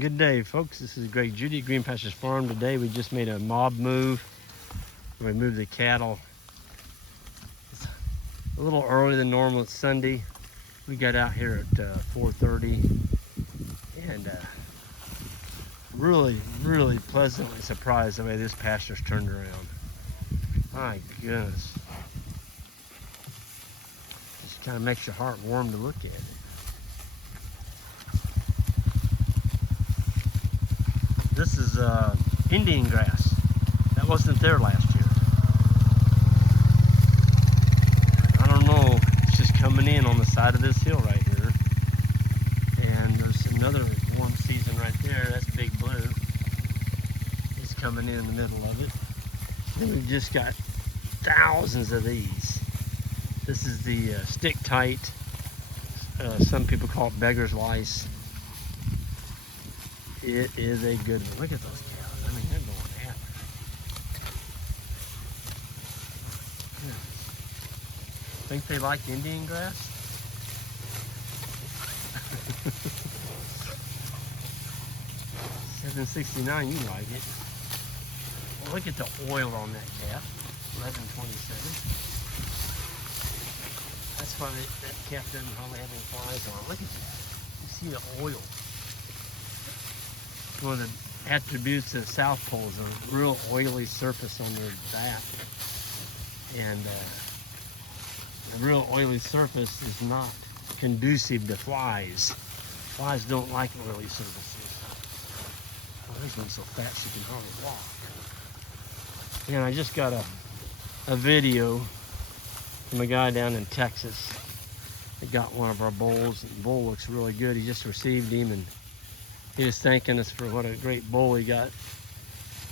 Good day, folks. This is Greg Judy at Green Pastures Farm. Today we just made a mob move. We moved the cattle. It's a little earlier than normal. It's Sunday. We got out here at 4:30 and really pleasantly surprised the way this pasture's turned around. My goodness. Just kind of makes your heart warm to look at it. This is Indian grass. That wasn't there last year. I don't know, it's just coming in on the side of this hill right here. And there's another warm season right there. That's Big Blue. It's coming in the middle of it. And we've just got thousands of these. This is the stick tight. Some people call it beggar's lice. It is a good one. Look at those cows. I mean, they're going at it. Think they like Indian grass? $7.69, you like it. Well, look at the oil on that calf. $11.27. That's why that calf doesn't hardly have any flies on. Look at that. You see the oil. One of the attributes of South Pole is a real oily surface on their back. And a real oily surface is not conducive to flies. Flies don't like oily surfaces. Well, this one's so fat she can hardly walk. And I just got a video from a guy down in Texas that got one of our bulls. And the bull looks really good. He just received him, and he was thanking us for what a great bull he got.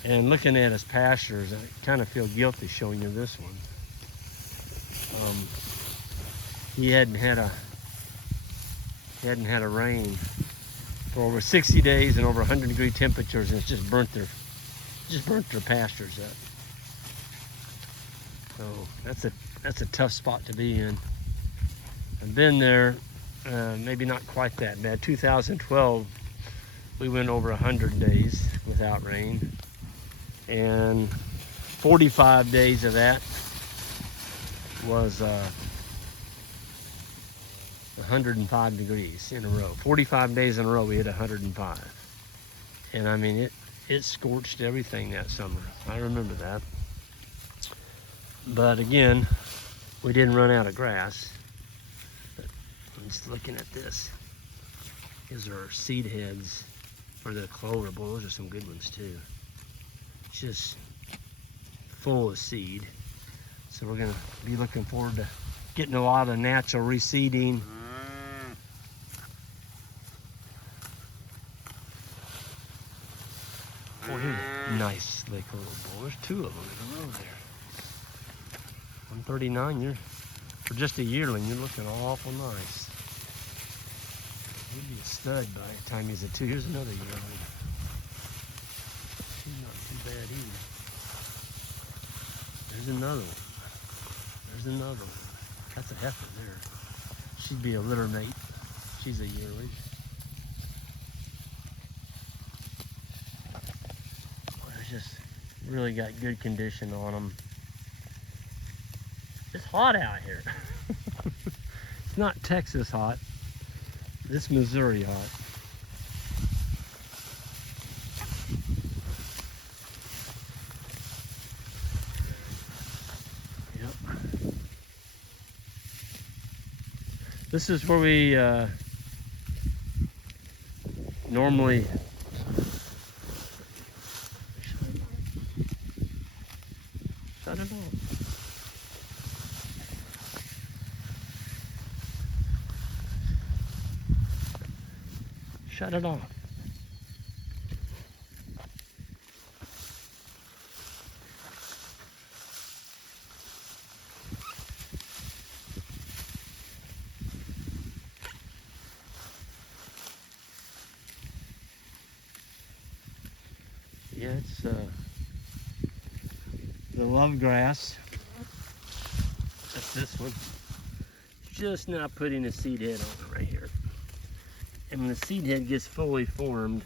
And looking at his pastures, I kind of feel guilty showing you this one. He hadn't had a rain for over 60 days and over 100-degree temperatures, and it's just burnt their pastures up. So that's a tough spot to be in. I've been there, maybe not quite that bad. 2012. We went over 100 days without rain, and 45 days of that was 105 degrees in a row. 45 days in a row we hit 105. And I mean, it scorched everything that summer. I remember that. But again, we didn't run out of grass. But I'm just looking at this. These are seed heads for the clover. Boy, those are some good ones too. Just full of seed. So we're gonna be looking forward to getting a lot of natural reseeding. Boy, here's a nice slick little bull. There's two of them in a row there. 139, for just a yearling, you're looking awful nice. He'd be a stud by the time he's a 2. Here's another yearling. She's not too bad either. There's another one. There's another one. That's a heifer there. She'd be a litter mate. She's a yearling. Well, it's just really got good condition on them. It's hot out here. It's not Texas hot. It's Missouri hot. Yep. This is where we normally shut it off. Shut it off. Yeah, it's the love grass. That's this one. Just now putting a seed head on it right here. And when the seed head gets fully formed,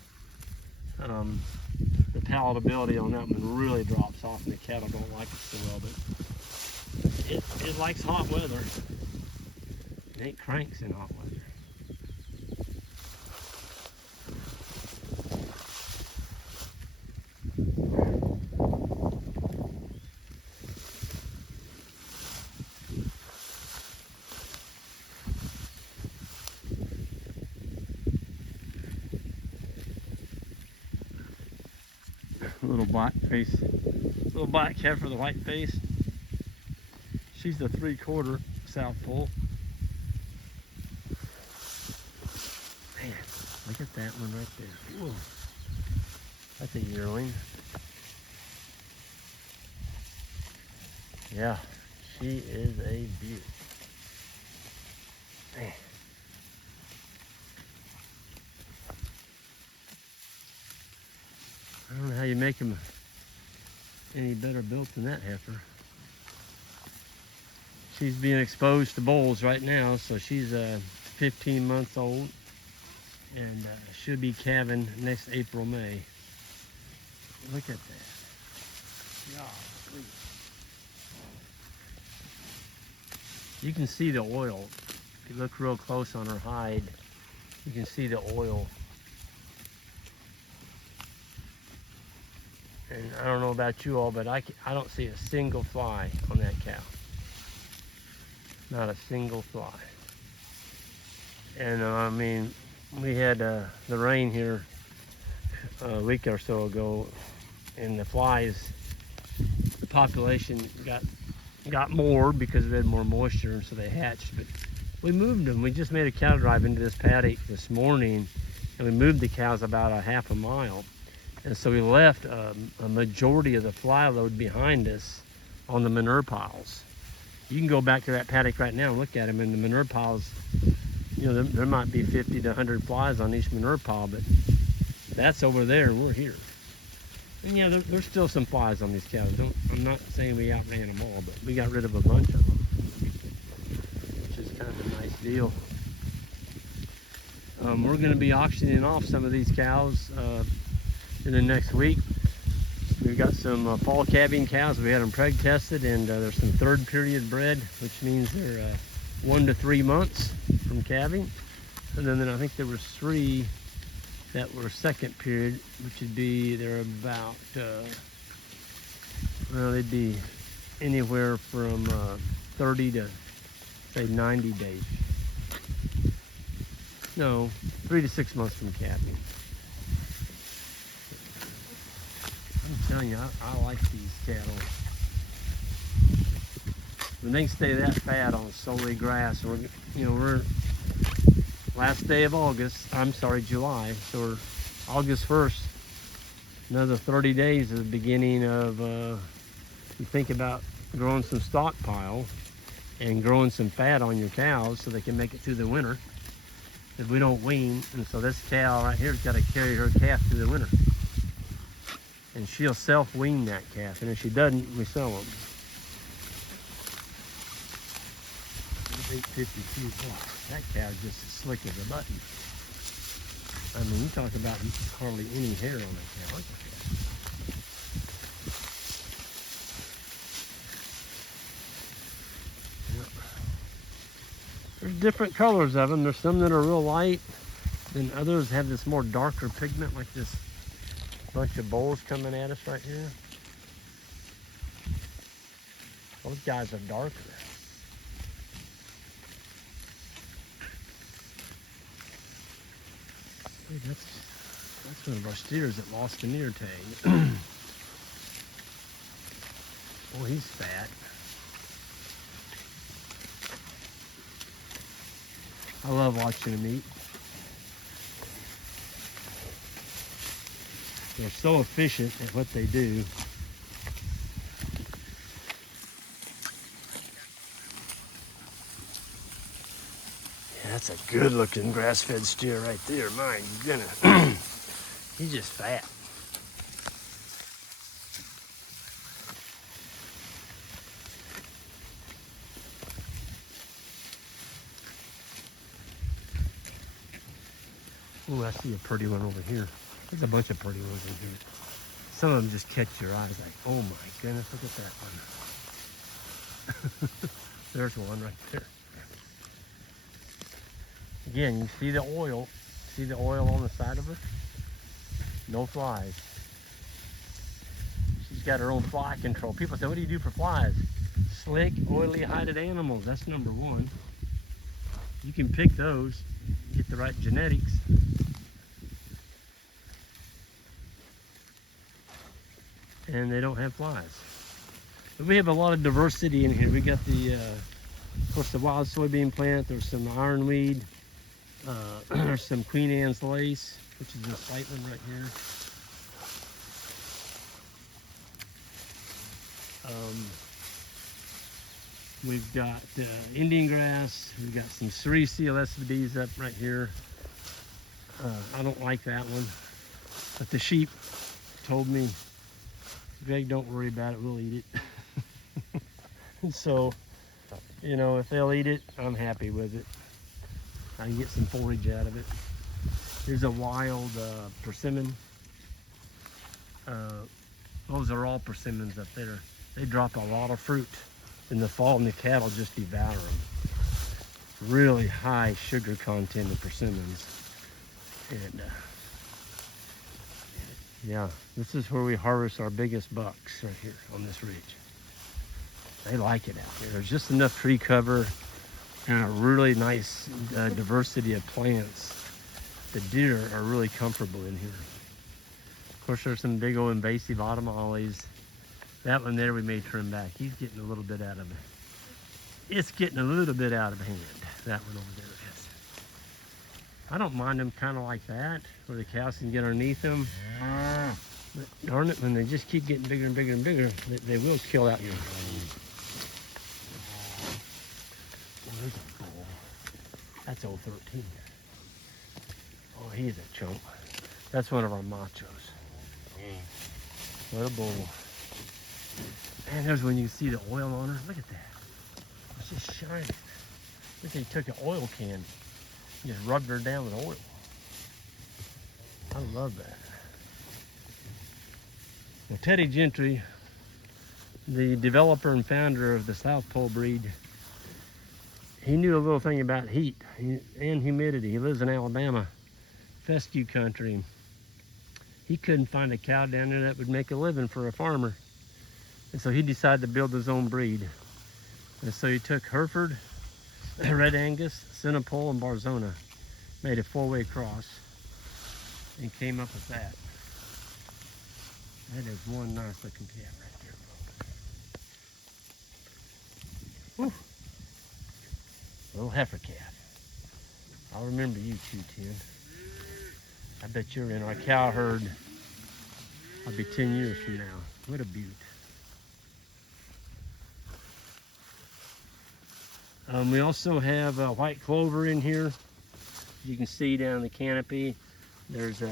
the palatability on that one really drops off, and the cattle don't like it so well. But it likes hot weather. It ain't cranks in hot weather. Little black face, little black cat for the white face. She's the 3/4 South Pole. Man, look at that one right there. Whoa. That's a yearling. Yeah, she is a beaut. Man. I don't know how you make them any better built than that heifer. She's being exposed to bulls right now, so she's 15 months old, and should be calving next April, May. Look at that. Golly. You can see the oil. If you look real close on her hide, you can see the oil. And I don't know about you all, but I don't see a single fly on that cow. Not a single fly. And I mean, we had the rain here a week or so ago, and the flies, the population got more because we had more moisture, and so they hatched. But we moved them. We just made a cattle drive into this paddock this morning, and we moved the cows about a half a mile. And so we left a majority of the fly load behind us on the manure piles. You can go back to that paddock right now and look at them, and the manure piles, you know, there might be 50 to 100 flies on each manure pile, but that's over there and we're here. And yeah, there's still some flies on these cows. I'm not saying we outran them all, but we got rid of a bunch of them, which is kind of a nice deal. We're going to be auctioning off some of these cows in the next week. We've got some fall calving cows. We had them preg tested, and there's some 3rd period bred, which means they're 1 to 3 months from calving. And then I think there was 3 that were 2nd period, which would be, they're about, well, they'd be anywhere from 30 to say 90 days. No, 3 to 6 months from calving. I'm telling you, I like these cattle. When they stay that fat on solely grass, we're last day of August, I'm sorry, July, so we're August 1st, another 30 days is the beginning of, you think about growing some stockpile and growing some fat on your cows so they can make it through the winter, if we don't wean. And so this cow right here's got to carry her calf through the winter. And she'll self-wean that calf, and if she doesn't, we sell them. 852. Boy, that cow's just as slick as a button. I mean, you talk about hardly any hair on that cow. Look at that. Yep. There's different colors of them. There's some that are real light, and others have this more darker pigment, like this bunch of bulls coming at us right here. Those guys are darker. Hey, that's one of our steers that lost the near tag. Oh, he's fat. I love watching him eat. They're so efficient at what they do. Yeah, that's a good looking grass-fed steer right there. My goodness. He's just fat. Oh, I see a pretty one over here. There's a bunch of pretty ones in here. Some of them just catch your eyes like, oh my goodness, look at that one. There's one right there. Again, you see the oil. See the oil on the side of her? No flies. She's got her own fly control. People say, what do you do for flies? Slick, oily, hided animals. That's number one. You can pick those, get the right genetics. And they don't have flies. But we have a lot of diversity in here. We got the, of course, the wild soybean plant. There's some ironweed. There's some Queen Anne's lace, which is a slight one right here. We've got Indian grass. We've got some Ceresia LSVDs up right here. I don't like that one, but the sheep told me, Greg, don't worry about it, we'll eat it. And so, you know, if they'll eat it, I'm happy with it. I can get some forage out of it. Here's a wild persimmon. Those are all persimmons up there. They drop a lot of fruit in the fall and the cattle just devour them. Really high sugar content of persimmons. And yeah, this is where we harvest our biggest bucks right here on this ridge. They like it out there. There's just enough tree cover and a really nice diversity of plants. The deer are really comfortable in here. Of course, there's some big old invasive autumn olives. That one there we may trim back. He's getting a little bit out of it. It's getting a little bit out of hand. That one over there is. I don't mind them kind of like that, where the cows can get underneath them. But darn it, when they just keep getting bigger and bigger and bigger, they will kill out your. Oh, there's a bull. That's old 13. Oh, he's a chump. That's one of our machos. What a bull. Man, there's when you can see the oil on her. Look at that. It's just shining. Look, they took an oil can and just rubbed her down with oil. I love that. Well, Teddy Gentry, the developer and founder of the South Pole breed, he knew a little thing about heat and humidity. He lives in Alabama, fescue country. He couldn't find a cow down there that would make a living for a farmer. And so he decided to build his own breed. And so he took Hereford, Red Angus, Centipole, and Barzona, made a 4-way cross, and came up with that. That is one nice looking calf right there. Whew. Little heifer calf. I'll remember you too, Tim. I bet you're in our cow herd. I'll be 10 years from now. What a beaut. We also have white clover in here. You can see down the canopy. There's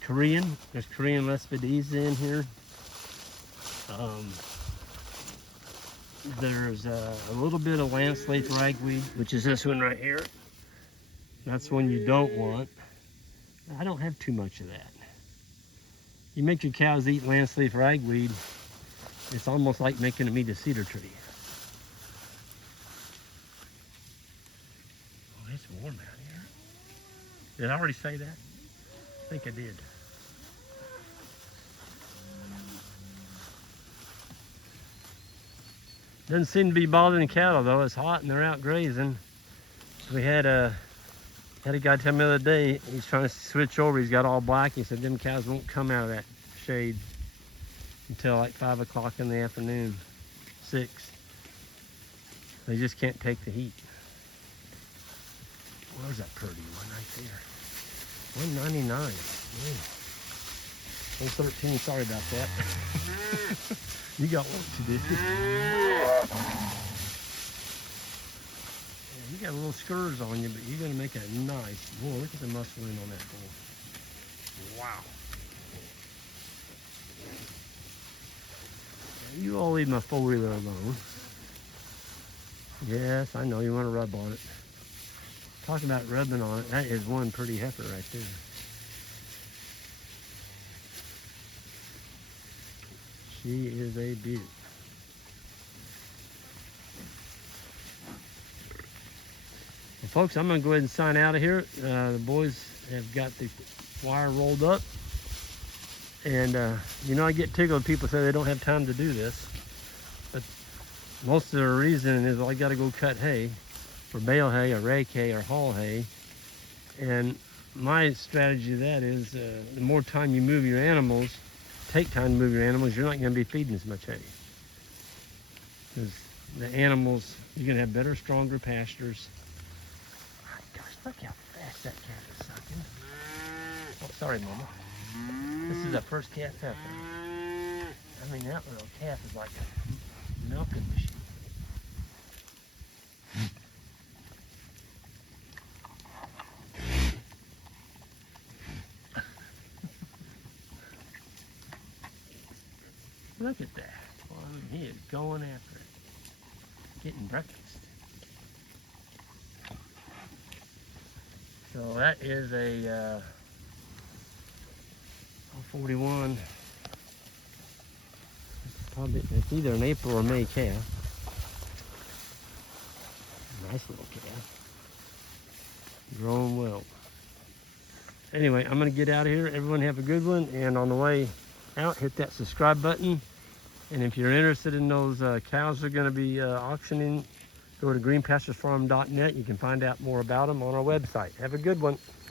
Korean. There's Korean Lespedeza in here. There's a little bit of lancelet ragweed, which is this one right here. That's one you don't want. I don't have too much of that. You make your cows eat lancelet ragweed, it's almost like making them eat a cedar tree. Oh, it's warm out here. Did I already say that? I think I did. Doesn't seem to be bothering cattle though. It's hot and they're out grazing. We had a guy tell me the other day, he's trying to switch over, he's got all black. He said them cows won't come out of that shade until like 5 o'clock in the afternoon, 6. They just can't take the heat. Where's that pretty one right there? $199. Oh, 13, sorry about that. You got work to do. You got little scurs on you, but you're gonna make a nice, boy, look at the muscle in on that bull. Wow. You all leave my 4-wheeler alone. Yes, I know you want to rub on it. Talking about rubbing on it, that is one pretty heifer right there. She is a beaut. Well, folks, I'm going to go ahead and sign out of here. The boys have got the wire rolled up. And, you know, I get tickled when people say they don't have time to do this. But most of the reason is, well, I got to go cut hay, or bale hay, or rake hay, or haul hay. And my strategy of that is, the more time you move your animals, take time to move your animals, you're not going to be feeding as much hay. Because the animals, you're going to have better, stronger pastures. Gosh, look how fast that calf is sucking. Oh, sorry, Mama. This is the first calf ever. I mean, that little calf is like a milking machine. Look at that. Well, I mean, he is going after it. Getting breakfast. So that is a 41. Probably, it's either an April or May calf. Nice little calf. Growing well. Anyway, I'm going to get out of here. Everyone have a good one. And on the way out, hit that subscribe button. And if you're interested in those cows that are going to be auctioning, go to greenpasturesfarm.net. You can find out more about them on our website. Have a good one.